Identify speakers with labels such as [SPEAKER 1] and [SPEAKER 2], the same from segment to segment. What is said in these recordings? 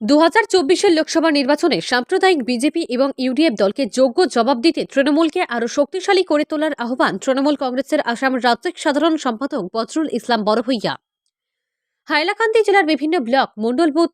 [SPEAKER 1] দু হাজার চব্বিশের লোকসভা নির্বাচনে সাম্প্রদায়িক বিজেপি এবং ইউডিএফ দলকে যোগ্য জবাব দিতে তৃণমূলকে আরও শক্তিশালী করে তোলার আহ্বান তৃণমূল কংগ্রেসের আসাম রাজ্যিক সাধারণ সম্পাদক বজরুল ইসলাম বড়ভূইয়া। হাইলাকান্দি জেলার বিভিন্ন ব্লক, মণ্ডল বুথ,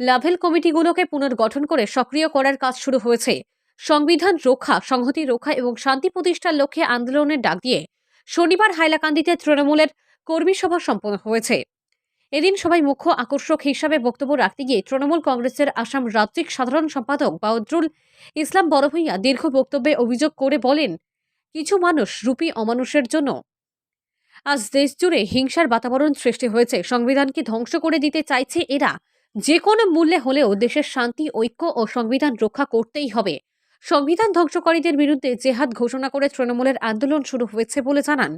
[SPEAKER 1] লাভেল কমিটিগুলোকে পুনর্গঠন করে সক্রিয় করার কাজ শুরু হয়েছে। সংবিধান রক্ষা, সংহতি রক্ষা এবং শান্তি প্রতিষ্ঠার লক্ষ্যে আন্দোলনের ডাক দিয়ে শনিবার হাইলাকান্দিতে তৃণমূলের কর্মী সভা সম্পন্ন হয়েছে। এদিন সবাই মুখ্য আকর্ষক হিসাবে বক্তব্য রাখতে গিয়ে তৃণমূল কংগ্রেসের আসাম রাজ্যিক সাধারণ সম্পাদক বদরুল ইসলাম বড়ভূইয়া দীর্ঘ বক্তব্যে অভিযোগ করে বলেন, কিছু মানুষ রূপী অমানুষের জন্য আজ দেশ জুড়ে হিংসার বাতাবরণ সৃষ্টি হয়েছে। সংবিধানকে ধ্বংস করে দিতে চাইছে এরা। যে কোনো মূল্যে হলেও দেশের শান্তি, ঐক্য ও সংবিধান রক্ষা করতেই হবে। সংবিধান ধ্বংসকারীদের বিরুদ্ধে জেহাদ ঘোষণা করে তৃণমূলের আন্দোলন শুরু হয়েছে বলে জানান।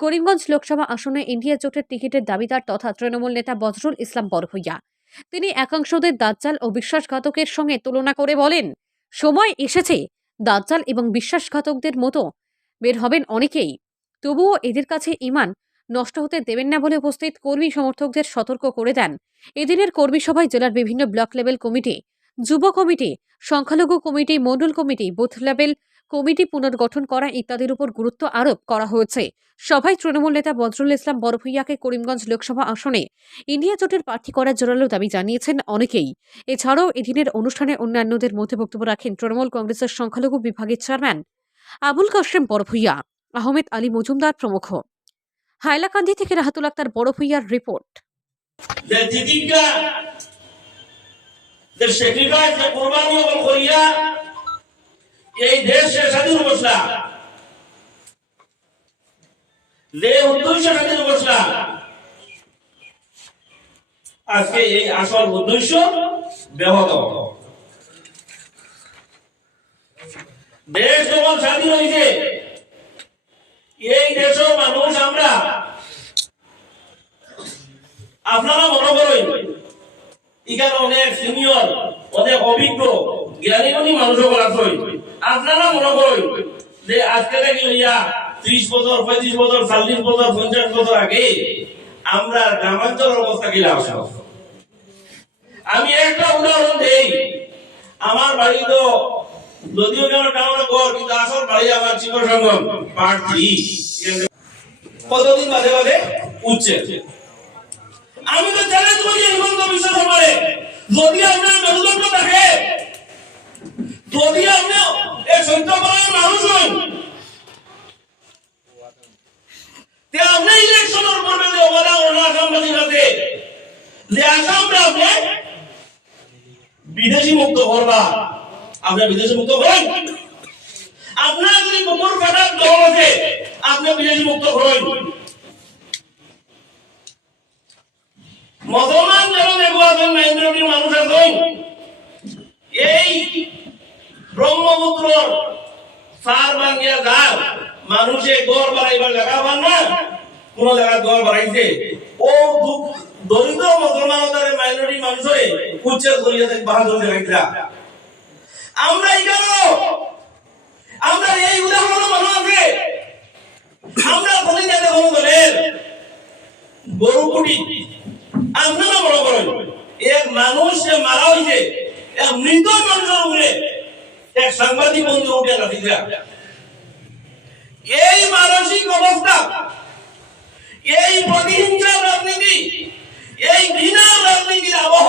[SPEAKER 1] করিমগঞ্জ লোকসভা আসনে ইন্ডিয়া জোটের টিকিটের দাবিদার তথা তৃণমূল নেতা বজরুল ইসলাম বরভূইয়া। তিনি একাংশদের দাজ্জাল ও বিশ্বাসঘাতকের সঙ্গে তুলনা করে বলেন, সময় এসেছে, দাজ্জাল এবং বিশ্বাসঘাতকদের মতো বের হবেন অনেকেই। তবুও এদের কাছে ইমান নষ্ট হতে দেবেন না বলে উপস্থিত কর্মী সমর্থকদের সতর্ক করে দেন। এদিনের কর্মী সভায় জেলার বিভিন্ন ব্লক লেভেল কমিটি, যুব কমিটি, সংখ্যালঘু কমিটি মন্ডল কমিটি, বুথ লেভেল কমিটি পুনর্গঠন করা ইত্যাদির উপর গুরুত্ব আরোপ করা হয়েছে। সভায় তৃণমূল নেতা বজরুল ইসলাম বড়ভূইয়াকে করিমগঞ্জ লোকসভা আসনে ইন্ডিয়া জোটের প্রার্থী করার জোরালো দাবি জানিয়েছেন অনেকেই। এছাড়াও এদিনের অনুষ্ঠানে অন্যান্যদের মধ্যে বক্তব্য রাখেন তৃণমূল কংগ্রেসের সংখ্যালঘু বিভাগের চেয়ারম্যান আবুল কাশেম বড়ভূইয়া, আহমেদ আলী মজুমদার প্রমুখ। হাইলাকান্দি থেকে রাহাতুল আক্তার, বড়ভূইয়ার রিপোর্ট
[SPEAKER 2] তিতিকা যে স্যাক্রিফাইস যে কোরবানি এবং করিয়া এই দেশ স্বাধীন বসলা যে উদ্দেশ্য স্বাধীন আজকে এই আসল উদ্দেশ্য ব্যাহত দেশ যখন স্বাধীন হয়েছে এই দেশের মানুষ আমরা, আপনারা মনে করেন, এখানে অনেক সিনিয়র অনেক অভিজ্ঞ জ্ঞানী মানুষও আছেন আপনারা মনে করেন যে আজকে থেকে লইয়া ত্রিশ বছর, পঁয়ত্রিশ বছর চল্লিশ বছর, পঞ্চাশ বছর আগে আমরা গ্রামাঞ্চলের অবস্থা কি আসা আমি একটা উদাহরণ দেই। আমার বাড়ি তো যদিও কেন টাউনে ঘর, কিন্তু আসল বাড়ি আমার শিবসঙ্গম প্রার্থী কতদিন বাদে বাদে উঠছে? আমি তো চ্যালেঞ্জ করি হিমন্ত বিশ্ব শর্মারে যদি আপনার মেরুদণ্ড যদি আপনি এই সত্যপরায়ণ মানুষ হন তে আপনি ইলেকশনের পূর্বে যে অবদান ওনা আসামবাদীর হাতে যে আসামটা আপনি বিদেশি মুক্ত করবা আপনি বিদেশি মুক্ত করেন আপনার যদি কুকুর কাটার দল আছে আপনি বিদেশি মুক্ত করেন মুসলমান যেন দেখব আছেন মাইনরিটির মানুষ আছেন এই ব্রহ্মপুত্র সার বাঙ্গিয়া যার, মানুষে গড় বাড়াইবার জায়গা পান না, কোন জায়গায় গড় বাড়াইছে। ও দরিদ্র মুসলমান মাইনরিটি মানুষ উচ্ছেদ করিয়া বাহাদুর দেখাইতরা। আমরা এখানে আমরা এই উদাহরণ মানুষ আছে। আমরা প্রতিদিন দেখো দলের গরু কুটি। আপনারা বড় করেন, এক মানুষ মারা হয়েছে, এক মৃত মানুষের উপরে এক সাংবাদিক বন্ধু উঠে রাখিছে এই মানসিক অবস্থা, এই প্রতিহিংসা রাজনীতি, এই ঘৃণা রাজনীতির আবহ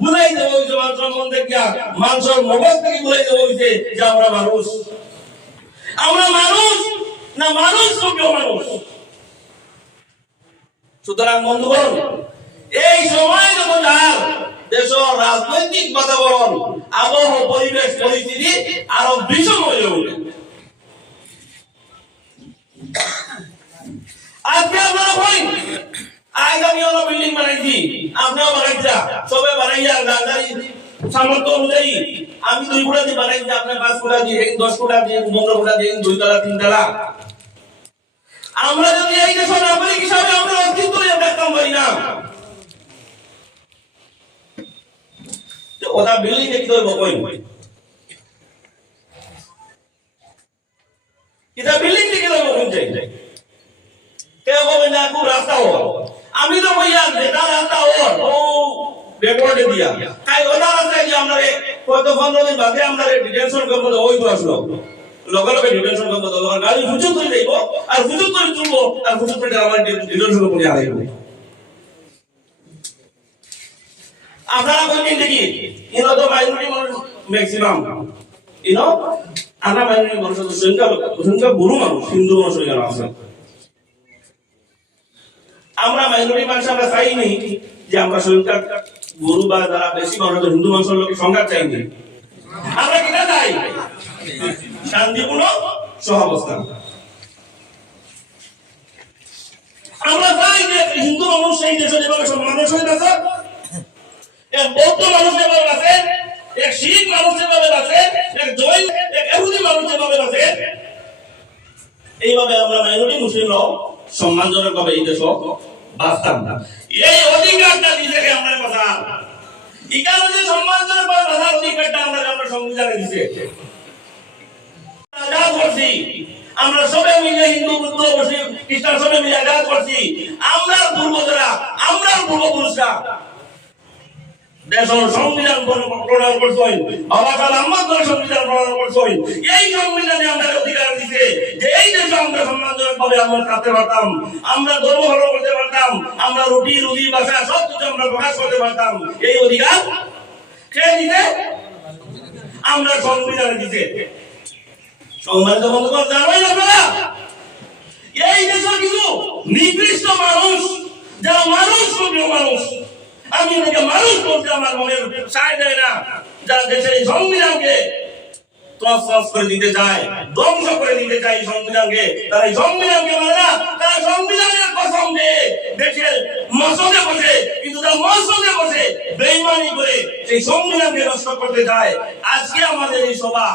[SPEAKER 2] ভুলাই দেবো হয়েছে মন থেকে মানুষের মগজ থেকে ভুলাই দেবো হয়েছে যে আমরা মানুষ। আমরা মানুষ না মানুষ সভ্য মানুষ? সুতরাং বন্ধুগণ, এই সময় যখন যার দেশের রাজনৈতিক বাতাবরণ, আবহ পরিবেশ পরিস্থিতি আরও বিষম হয়ে ওঠে আজকে আপনারা বলেন আজ আমি হলো বিল্ডিং বানাইছি আপনারা বানাইছা, সবে বানাইয়া গান্ধারি সামর্থ্য অনুযায়ী আমি দুই কোটা দিয়ে বানাই যে আপনার পাঁচ কোটা দিয়ে দশ কোটা দিয়ে পনেরো কোটা দিয়ে দুই তলা তিন তলা আমরা যদি এই দেশের নাগরিক হিসাবে আমরা অস্তিত্ব দেখতাম পারি না। ওটা বিল্ডিং দেখতে হইব কই? এটা বিল্ডিং দেখে হইব কোন চাই কেউ কবে না, খুব রাস্তা ও আমি তো বইয়া বেটা, রাস্তা ও ও রেকর্ডে দিয়া। তাই ওটা রাস্তায় দিয়ে আমরা হয়তো পনেরো দিন বাদে আমরা ডিটেনশন করব ওই আসলো লগে লগে ডিটেনশন করব তো গাড়ি হুজুর করে যাইব আর হুজুর করে তুলবো, আর হুজুর করে আমার ডিটেনশন করে আড়াইব আপনারা বলছেন দেখি, ইনো তো মাইনরিটি মানুষ মানুষ হিন্দু মানুষ আমরা মাইনরিটি মানুষ, আমরা চাইনি যে আমরা সংখ্যা গুরু বা যারা বেশি মানুষ হিন্দু মানুষের লোকের সংখ্যা চাইনি আমরা কিনা চাই শান্তিপূর্ণ সহাবস্থান আমরা চাই যে হিন্দু মানুষ সেই দেশে যেভাবে সব হয়ে গেছে, এক বৌদ্ধ মানুষ যেভাবে আছে, এক শিখ মানুষ যেভাবে আছে, এক জৈন, এক এহুদি মানুষ যেভাবে আছে, এইভাবে আমরা মাইনরিটি মুসলিমরাও সম্মানজনক ভাবে এই দেশ বাঁচতাম না। এই অধিকারটা নিজেকে আমরা যে সম্মানজনক অধিকারটা আমরা সংবিধানে দিছে আমরা সবাই মিলে হিন্দু, বুদ্ধ, মুসলিম, খ্রিস্টান সবাই মিলে আজাদ করছি। আমরা পূর্বজরা আমরা পূর্বপুরুষরা। দেশের সংবিধান প্রণয়ন সংবিধান প্রণয়ন এই সংবিধানে আমাদের অধিকার যে এই দেশে আমরা আমরা পারতাম, আমরা করতে পারতাম, আমরা রুটি, রুজি ভাষা সব কিছু আমরা প্রকাশ করতে পারতাম। এই অধিকার কে দিতে আমরা সংবিধানে দিতে সম্মানিত বন্ধুগণ, জানাই আপনারা, এই দেশের কিছু নিকৃষ্ট মানুষ, যারা মানুষ মানুষ আমি এটাকে মানুষ বলতে আমার মনের চাই দেয় না। যারা দেশের এই সংবিধানকে সংবিধানকে মানে আজকে আমাদের এই সভা,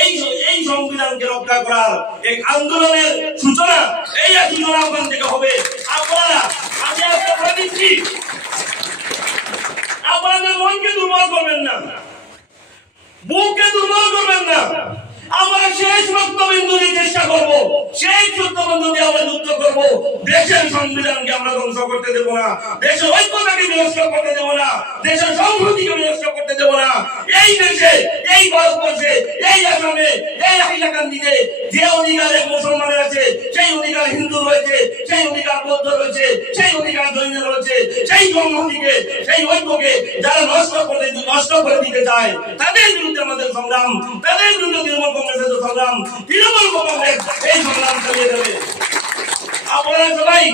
[SPEAKER 2] এই এই সংবিধানকে রক্ষা করার এক আন্দোলনের সূচনা, এই থেকে হবে। আপনারা, আমি আপনাদের মনকে দুর্বল করবেন না। বুককে দুর্বল করবেন না। আমরা শেষ রক্তবিন্দু দিয়ে চেষ্টা করব। রক্তবিন্দু দিয়ে আমরা যুদ্ধ করব। দেশের সংবিধানকে আমরা ধ্বংস করতে দেব না। দেশের ঐক্যতাকে বিনষ্ট করতে দেব না। দেশের সংহতিকে বিনষ্ট করতে দেব না। এই দেশে, এই ভারতবর্ষে, এই আসামে, এই হাইলাকান্দিতে যে অধিকারে মুসলমানের আছে, সেই অধিকার হিন্দু রয়েছে, সেই অধিকার বৌদ্ধ রয়েছে, সেই অধিকার জৈন রয়েছে, সেই সংহতিকে, সেই ঐক্যকে যারা নষ্ট করে নষ্ট করে দিতে চায়, তাদের বিরুদ্ধে আমাদের সংগ্রাম, তাদের বিরুদ্ধে তৃণমূল কংগ্রেসের সংগ্রাম, তৃণমূল কংগ্রেস এই সংগ্রাম চালিয়ে যাবে আপনারা সবাই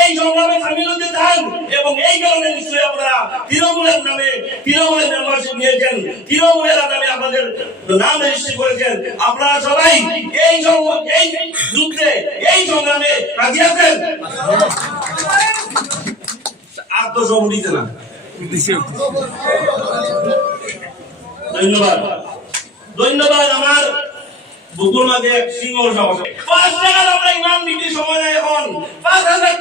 [SPEAKER 2] এই সংগ্রামে সামিল হতে চান এবং এই কারণে নিশ্চয়ই আপনারা তৃণমূলের নামে তৃণমূলের মেম্বারশিপ নিয়েছেন তৃণমূলের আপনাদের নাম রেজিস্ট্রি করেছেন। আপনারা সবাই এই এই যুদ্ধে, এই সংগ্রামে রাজি আছেন? ধন্যবাদ। ধন্যবাদ আমার পাঁচ সময় এখন। পাঁচ হাজার